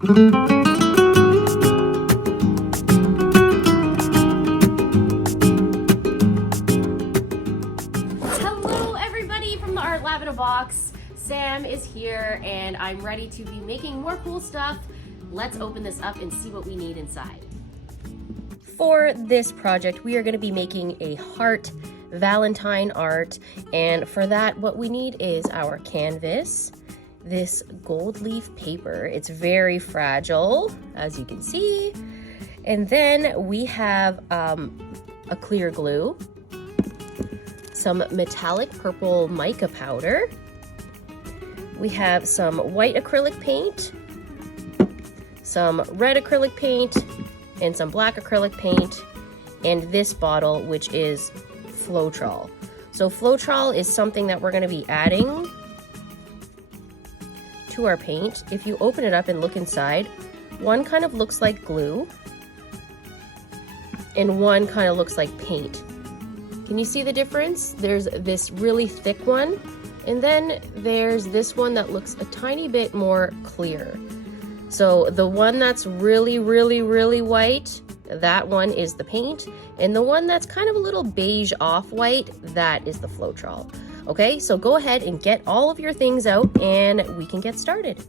Hello everybody from the Art Lab in a Box. Sam is here and I'm ready to be making more cool stuff. Let's open this up and see what we need inside. For this project, we are going to be making a heart Valentine art, and for that what we need is our canvas, this gold leaf paper. It's very fragile, as you can see, and then we have a clear glue, some metallic purple mica powder, we have some white acrylic paint, some red acrylic paint, and some black acrylic paint, and this bottle, which is Floetrol. So Floetrol is something that we're going to be adding to our paint. If you open it up and look inside, one kind of looks like glue and one kind of looks like paint. Can you see the difference? There's this really thick one, and then there's this one that looks a tiny bit more clear. So the one that's really white, that one is the paint, and the one that's kind of a little beige off-white, that is the Floetrol. Okay, so go ahead and get all of your things out and we can get started.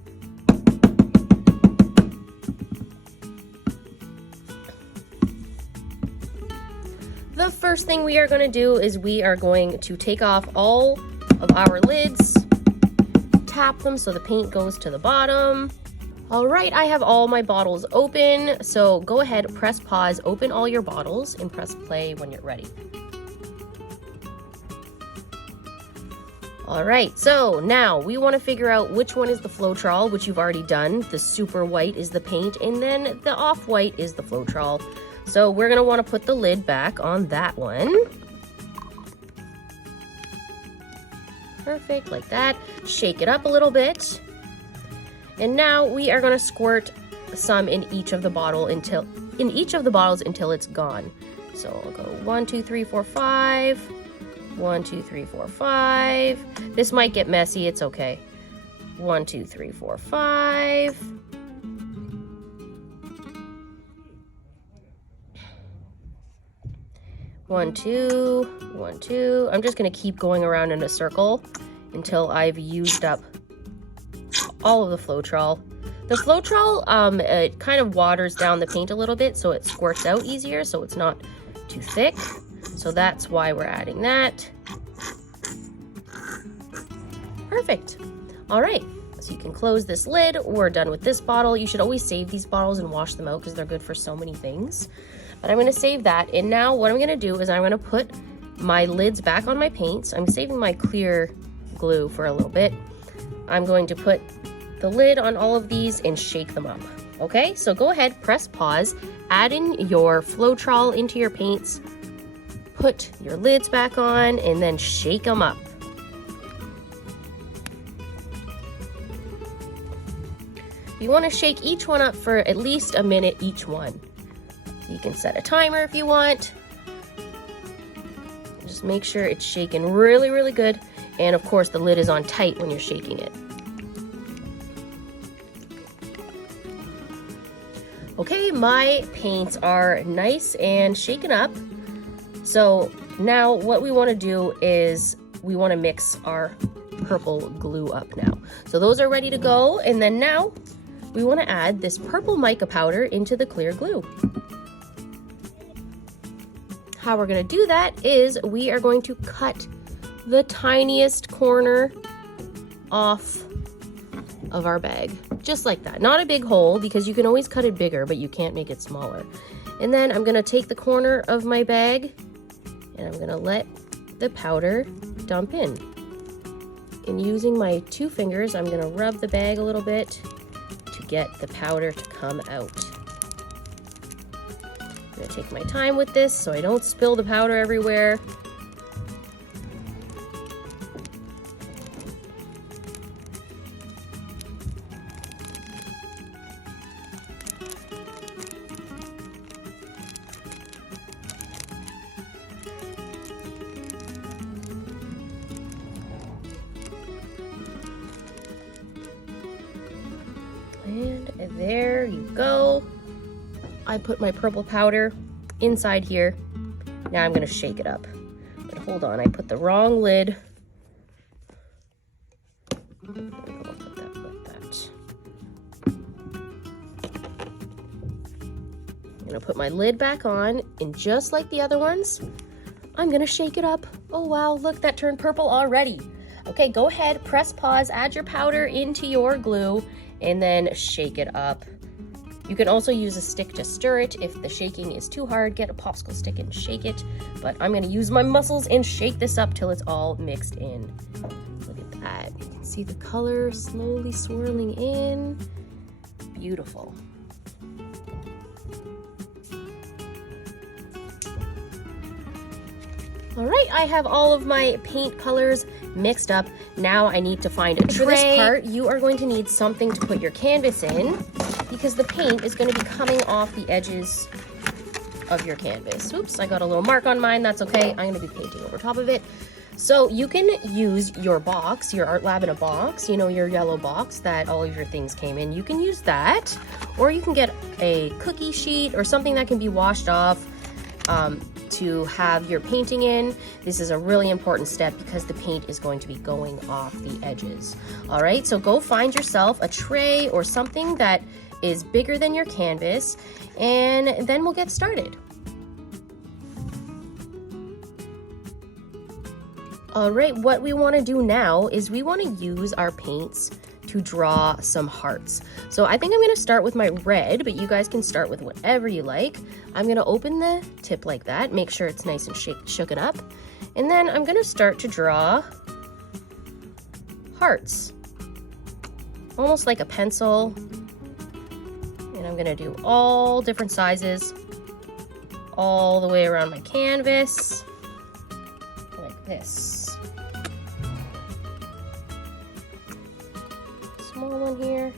The first thing we are going to do is we are going to take off all of our lids, tap them so the paint goes to the bottom. All right, I have all my bottles open, so go ahead, press pause, open all your bottles, and press play when you're ready. All right, so now we want to figure out which one is the Floetrol, which you've already done. The super white is the paint, and then the off-white is the Floetrol. So we're gonna want to put the lid back on that one. Perfect, like that. Shake it up a little bit. And now we are going to squirt some in each of the bottles until it's gone. So I'll go 1, 2, 3, 4, 5. 1, 2, 3, 4, 5. This might get messy, it's okay. 1, 2, 3, 4, 5. One, two, 1, 2. I'm just going to keep going around in a circle until I've used up all of the Floetrol. The Floetrol, it kind of waters down the paint a little bit so it squirts out easier, so it's not too thick. So that's why we're adding that. Perfect. All right, so you can close this lid. We're done with this bottle. You should always save these bottles and wash them out because they're good for so many things. But I'm going to save that, and now what I'm going to do is I'm going to put my lids back on my paints. I'm saving my clear glue for a little bit. I'm going to put the lid on all of these and shake them up. Okay, so go ahead, press pause, add in your Floetrol into your paints, put your lids back on, and then shake them up. You want to shake each one up for at least a minute each one. So you can set a timer if you want. Just make sure it's shaken really good. And of course the lid is on tight when you're shaking it. Okay, my paints are nice and shaken up. So now what we want to do is we want to mix our purple glue up now. So those are ready to go, and then now we want to add this purple mica powder into the clear glue. How we're going to do that is we are going to cut the tiniest corner off of our bag, just like that. Not a big hole, because you can always cut it bigger, but you can't make it smaller. And then I'm gonna take the corner of my bag and I'm gonna let the powder dump in. And using my 2 fingers, I'm gonna rub the bag a little bit to get the powder to come out. I'm gonna take my time with this so I don't spill the powder everywhere. And There you go. I put my purple powder inside here. Now I'm gonna shake it up. But hold on, I put the wrong lid. I'll put that like that. I'm gonna put my lid back on, and just like the other ones, I'm gonna shake it up. Oh wow, look, that turned purple already. Okay, go ahead, press pause, add your powder into your glue, and then shake it up. You can also use a stick to stir it. If the shaking is too hard, get a popsicle stick and shake it. But I'm gonna use my muscles and shake this up till it's all mixed in. Look at that. You can see the color slowly swirling in. Beautiful. All right, I have all of my paint colors mixed up. Now I need to find a tray. For this part, you are going to need something to put your canvas in because the paint is going to be coming off the edges of your canvas. Oops, I got a little mark on mine. That's okay. I'm going to be painting over top of it. So you can use your box, your Art Lab in a box, you know, your yellow box that all of your things came in. You can use that, or you can get a cookie sheet or something that can be washed off to have your painting in. This is a really important step because the paint is going to be going off the edges. All right, so go find yourself a tray or something that is bigger than your canvas, and then we'll get started. All right, what we want to do now is we want to use our paints to draw some hearts. So I think I'm going to start with my red, but you guys can start with whatever you like. I'm going to open the tip like that, make sure it's nice and shooken up, and then I'm going to start to draw hearts, almost like a pencil. And I'm going to do all different sizes all the way around my canvas like this. Small one here,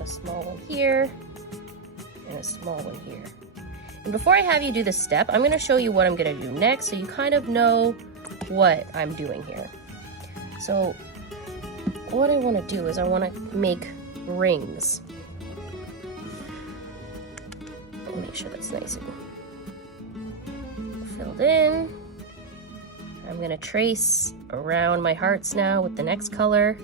a small one here, and a small one here. And before I have you do this step, I'm going to show you what I'm going to do next so you kind of know what I'm doing here. So what I want to do is I want to make rings. I'll make sure that's nice and filled in. I'm going to trace around my hearts now with the next color.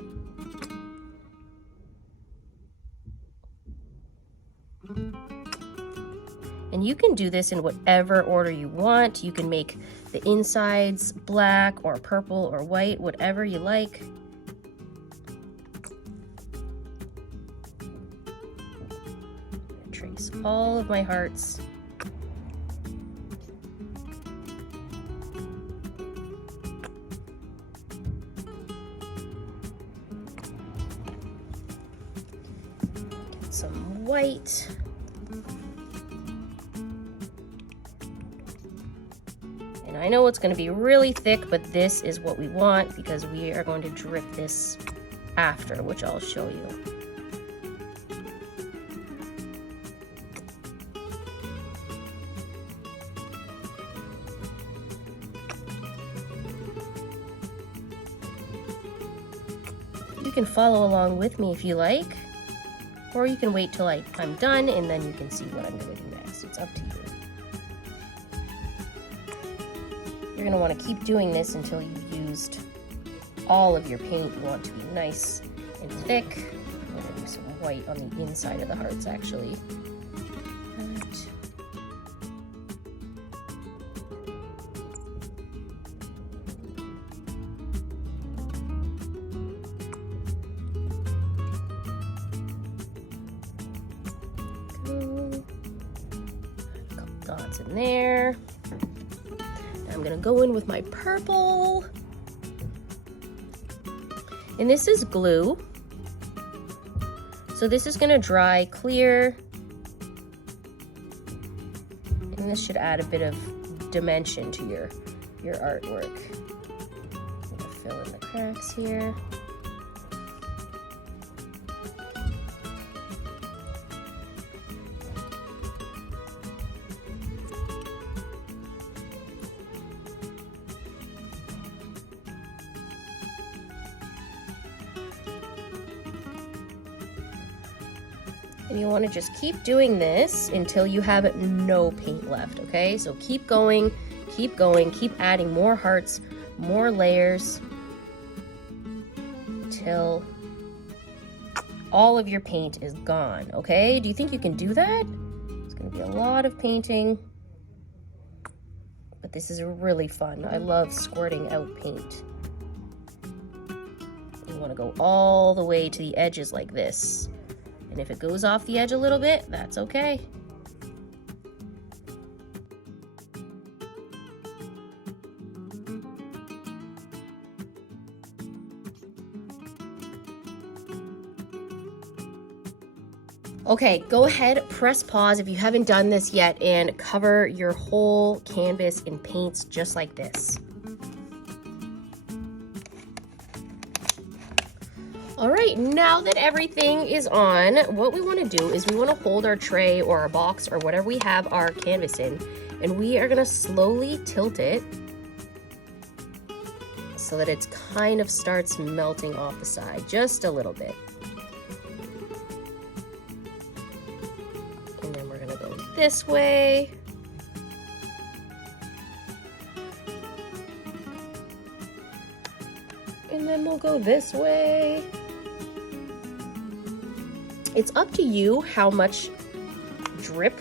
And you can do this in whatever order you want. You can make the insides black or purple or white, whatever you like. Trace all of my hearts. Get some white. I know it's going to be really thick, but this is what we want because we are going to drip this after, which I'll show you. You can follow along with me if you like, or you can wait till I'm done and then you can see what I'm going to do next. It's up to you. You're going to want to keep doing this until you've used all of your paint. You want to be nice and thick. I'm going to do some white on the inside of the hearts, actually. A couple dots in there. I'm gonna go in with my purple. And this is glue. So this is gonna dry clear. And this should add a bit of dimension to your artwork. I'm gonna fill in the cracks here. And you want to just keep doing this until you have no paint left, okay? So keep going, keep adding more hearts, more layers, until all of your paint is gone, okay? Do you think you can do that? It's gonna be a lot of painting, but this is really fun. I love squirting out paint. You wanna go all the way to the edges like this. And if it goes off the edge a little bit, that's okay. Okay, go ahead, press pause if you haven't done this yet, and cover your whole canvas in paints just like this. All right, now that everything is on, what we want to do is we want to hold our tray or our box or whatever we have our canvas in, and we are going to slowly tilt it so that it kind of starts melting off the side, just a little bit. And then we're going to go this way. And then we'll go this way. It's up to you how much drip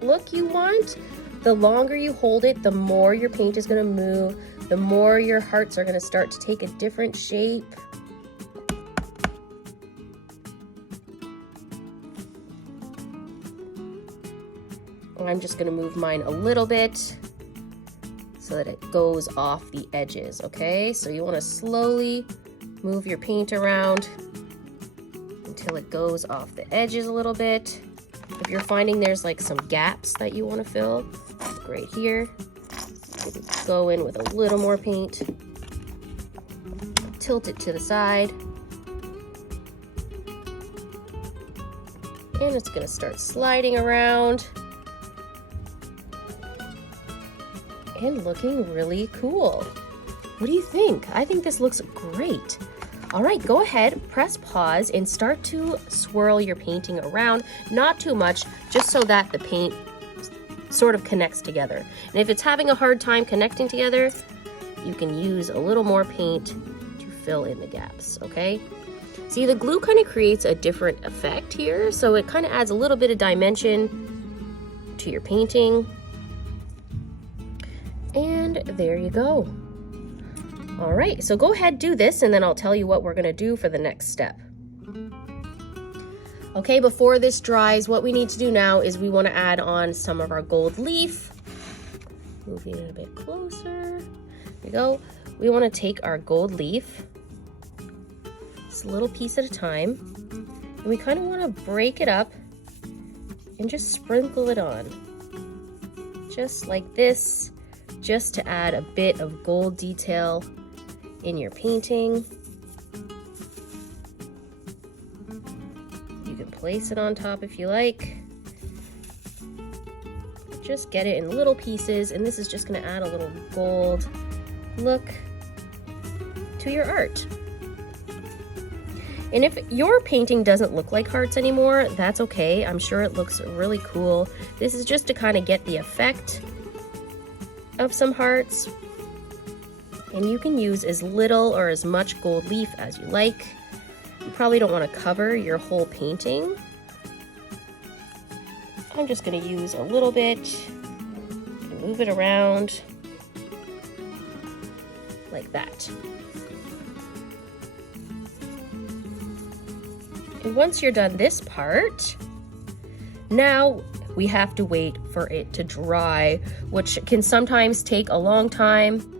look you want. The longer you hold it, the more your paint is going to move, the more your hearts are going to start to take a different shape. I'm just going to move mine a little bit so that it goes off the edges, okay? So you want to slowly move your paint around until it goes off the edges a little bit. If you're finding there's like some gaps that you want to fill, right here, go in with a little more paint, tilt it to the side, and it's going to start sliding around and looking really cool. What do you think? I think this looks great. All right, go ahead, press pause, and start to swirl your painting around. Not too much, just so that the paint sort of connects together. And if it's having a hard time connecting together, you can use a little more paint to fill in the gaps, okay? See, the glue kind of creates a different effect here, so it kind of adds a little bit of dimension to your painting. And there you go. All right, so go ahead, do this, and then I'll tell you what we're gonna do for the next step. Okay, before this dries, what we need to do now is we wanna add on some of our gold leaf. Moving it a bit closer, there we go. We wanna take our gold leaf, just a little piece at a time, and we kind of wanna break it up and just sprinkle it on. Just like this, just to add a bit of gold detail in your painting. You can place it on top if you like. Just get it in little pieces, and this is just going to add a little gold look to your art. And if your painting doesn't look like hearts anymore, that's okay. I'm sure it looks really cool. This is just to kind of get the effect of some hearts, and you can use as little or as much gold leaf as you like. You probably don't want to cover your whole painting. I'm just going to use a little bit and move it around like that. And once you're done this part, now we have to wait for it to dry, which can sometimes take a long time,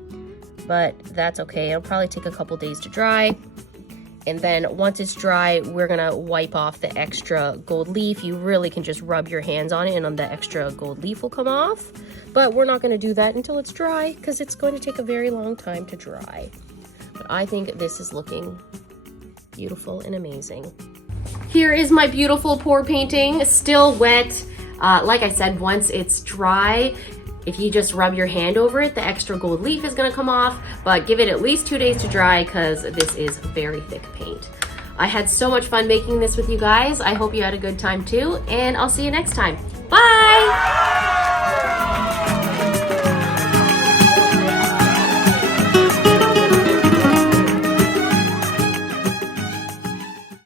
but that's okay. It'll probably take a couple days to dry. And then once it's dry, we're gonna wipe off the extra gold leaf. You really can just rub your hands on it and the extra gold leaf will come off. But we're not gonna do that until it's dry because it's going to take a very long time to dry. But I think this is looking beautiful and amazing. Here is my beautiful pour painting, still wet. Like I said, once it's dry, if you just rub your hand over it, the extra gold leaf is gonna come off, but give it at least 2 days to dry because this is very thick paint. I had so much fun making this with you guys. I hope you had a good time too, and I'll see you next time. Bye!